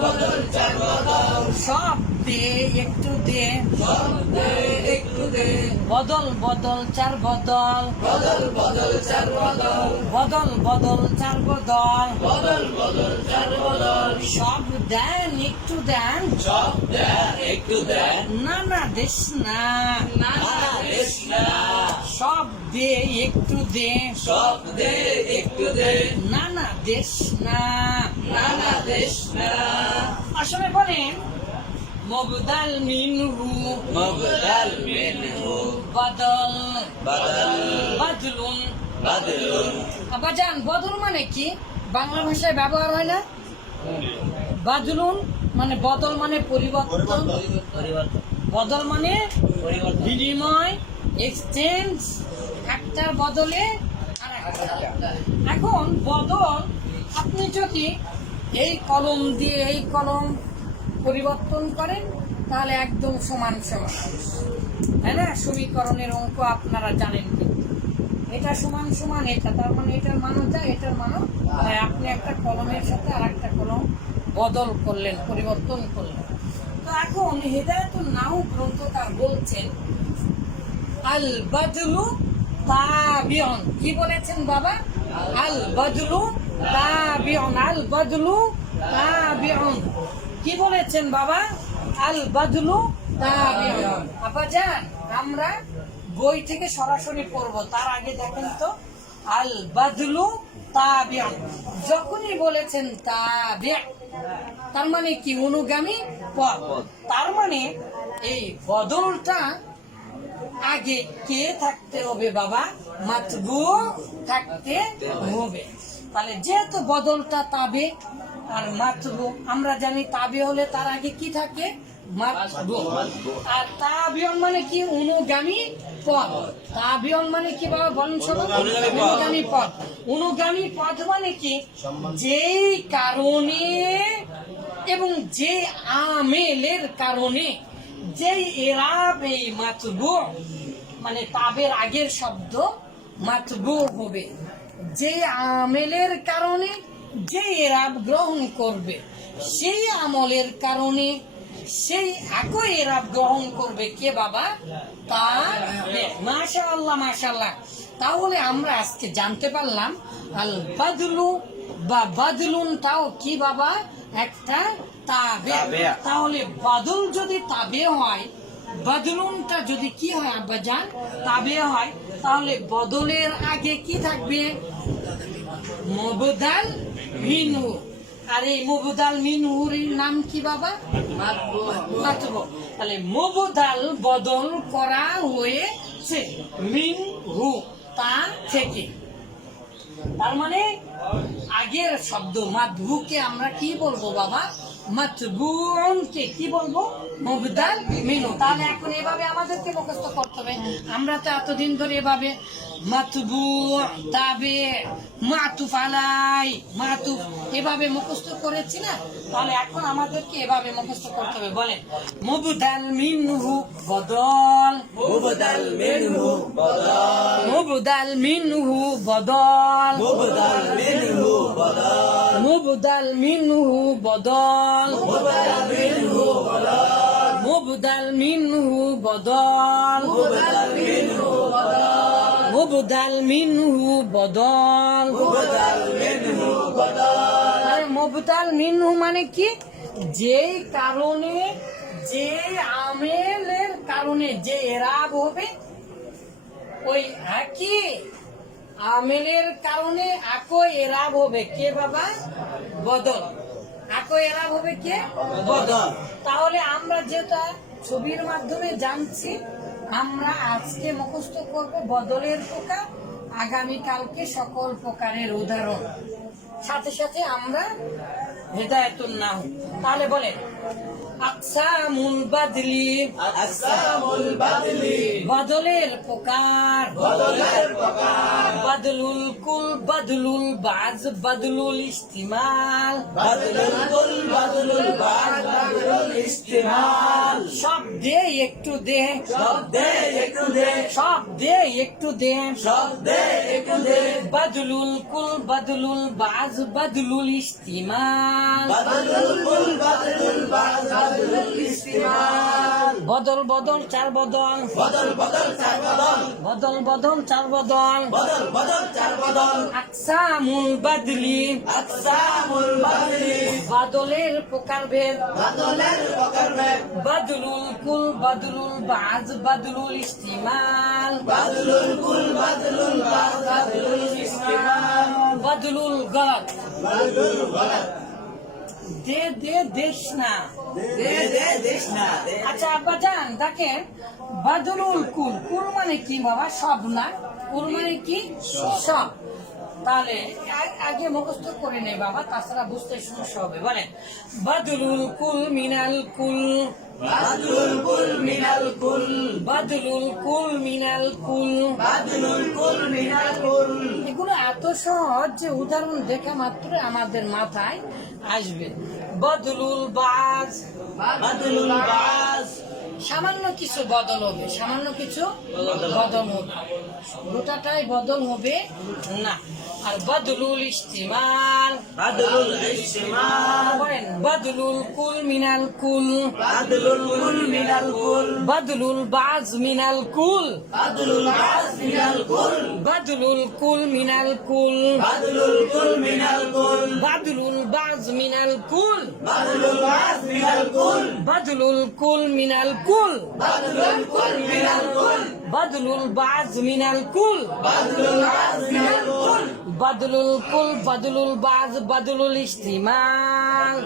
বদল চার বদল সব দে একটু দে। দে একটু দে। বদল বদল চার বদল বদল বদল চার বদল বদল বদল চার বদল বদল বদল চার বদল সব দেন একটু দেন। সব দেন একটু দেন। না না দেশ না। না দেশ না। সব দে একটু দে। সব দে একটু দে। না না দেশ না। না না দেশ না। আসলে বলেন মবদাল মিনহু মবদাল মিনহু। বদল। বদল। বদলুন। বদলুন। আবাজান বদল মানে কি? বাংলা ভাষায় ব্যবহার হয় না? বদলুন মানে বদল মানে পরিবর্তন। বদল মানে বিনিময় এক্সচেঞ্জ একটার বদলে। এখন বদল, আপনি যদি এই কলম দিয়ে এই কলম পরিবর্তন করেন, তাহলে একদম সমান সমান তাই না? সমীকরণের অঙ্ক আপনারা জানেন এটা সমান সমান, এটা তার মানে এটার মানও যা এটার মানও তাই আপনি একটা কলমের সাথে আর একটা কলম বদল করলেন, পরিবর্তন করলেন। তো এখন হেদায়তুল নাহু গ্রন্থকার বলছেন আল বদলু তাবিয়ন। কি বলেছেন বাবা? আল বদলু তাবিয়ন আল বদলু তাবিয়ন। কি বলেছেন বাবা? আল বদলু তাবিয়ন। আপা যান, আমরা বই থেকে সরাসরি পড়ব। তার আগে দেখেন তো আল বদলু তাবিয়ন। যখনই বলেছেন তাবিয় তার মানে কি? অনুগামী পথ তার মানে এই বদলটা আগে কে থাকতে হবে বাবা? মাতবু থাকতে হবে। তাহলে যেহেতু বদলটা তাবে আর মাতবু আমরা জানি তাবে হলে তার আগে কি থাকে? আর তাবিয়ন মানে কি? অনুগামী পথ তাবিয়ন মানে কি বাবা বলেন অনুগামী পথ অনুগামী পথ মানে কি? যেই কারণে এবং যে আমেলের কারণে যেই এরাব এই মাতবু মানে তাবের আগের শব্দ মাতবু হবে। যে আমেলের কারণে যে এরাব গ্রহণ করবে, সেই আমলের কারণে, সেই একই এরাব গ্রহণ করবে কে বাবা? তা মাশা আল্লাহ মাশাল্লাহ তাহলে আমরা আজকে জানতে পারলাম আল বাদলু বা বাদলুন তাও কি বাবা? একটা তাবে। তাহলে বাদল যদি তাবে হয় বদলুনটা যদি কি হয় আব্বা জান? তাবে হয়। তাহলে বদলের আগে কি থাকবে? মবদাল মিনহু আর এই মবদাল মিনহুর নাম কি বাবা? তাহলে মবদাল বদল করা হয়েছে। মিনহু। তা থেকে। তার মানে আগের শব্দ মাধুকে আমরা কি বলব বাবা? মাতবুনকে কি বলব? মুবদাল মিনু তাহলে এখন এভাবে আমাদেরকে মুখস্থ করতে হবে। আমরা তো এতদিন ধরে এভাবে মাতবু তাবে মাতুফ আলাই মাতুফ এভাবে মুখস্থ করেছি না? তাহলে এখন আমাদেরকে এভাবে মুখস্থ করতে হবে। বলেন মুবদাল মিনহু বদল। মুবদাল মিনহু বদল। মুবদাল মিনহু বদল। মুবদাল মিনহু মুবদাল মিনহু বদল। মুবদাল মিনহু বদল। মুবদাল মিনহু বদল। আর মুবদাল মিনহু মানে কি? যেই কারণে যে আমেলের কারণে যে এরাব হবে ওই একই আমেলের কারণে আকো এরাব হবে কে বাবা? বদল। আকো এরাব হবে কে? বদল। তাহলে আমরা যেটা ছবির মাধ্যমে জানছি আমরা আজকে মুখস্থ করব বদলের প্রকার আগামীকালকে সকল প্রকারের উদাহরণ। সাথে সাথে আমরা হেদায়তুন নাহ তাহলে বলেন আকসামুল বাদলি। আকসামুল বাদলি। বদলের প্রকার। বদলের প্রকার। বদলুল কুল বদলুল বাজ বদলুল ইস্তিমাল। বাদলুল কুল বাদলুল বাদ বাদলুল ইস্তেমাল। সব দে একটু দে। সব দে একটু দে। সব দে একটু দে। সব দে একটু দে। বাদলুল কুল বাদলুল বাজ বাদলুল ইস্তিমাল। বাদলুল কুল বাদলুল বাজ বদল বদল চার বদল। বদল বদল চার বদল। বদল বদল চার বদল। বদল বদল চার বদল। আকসামুল বাদলি। আকসামুল বাদলি। বাদলের প্রকারভেদ বাদলের প্রকারভেদ বাদলুল কুল বাদলুল বাজ বাদলুল ইস্তিমাল। বাদলুল কুল বাদলুল বাজ বাদলুল ইস্তেমাল। বাদলুল গলত বাদলুল গলত দে দে দেশ না। আচ্ছা আব্বা যান দেখেন বাদলুল কুল। কুল মানে কি বাবা? সব না? কুল মানে কি? সব। তাহলে আগে মুখস্থ করে নেই বাবা। তাছাড়া বুঝতে সমস্যা হবে। বলেন বাদলুল কুল মিনাল কুল। বাদলুল কুল মিনাল কুল। বাদলুল কুল মিনাল কুল। বাদলুল কুল মিনাল কুল। এগুলো এত সহজ যে উদাহরণ দেখা মাত্র আমাদের মাথায় আসবে। বদলুল বাজ। বাদলুল বাজ। সামান্য কিছু বদল হবে সামান্য কিছু বদল হবে। গোটাটাই বদল হবে না। আর বদলুল ইস্তিমাল বাদলুল ইস্তেমাল বলেন বদলুল কুল মিনাল কুল বাদলুল কুল মিনাল কুল বদলুল বাজ মিনাল কুল বাদলুল বাজ মিনাল কুল বদলুল কুল মিনাল কুল বাদলুল কুল মিনাল কুল বদলুল বাজ মিনাল কুল বাদলুল বাজ মিনাল কুল বদলুল কুল মিনাল কুল বাদলুল কুল মিনাল কুল বদলুল বাজ মিনাল কুল বাদলুল বাজ মিনাল কুল বদলুল কুল বদলুল বাজ বদলুল ইস্তিমাল।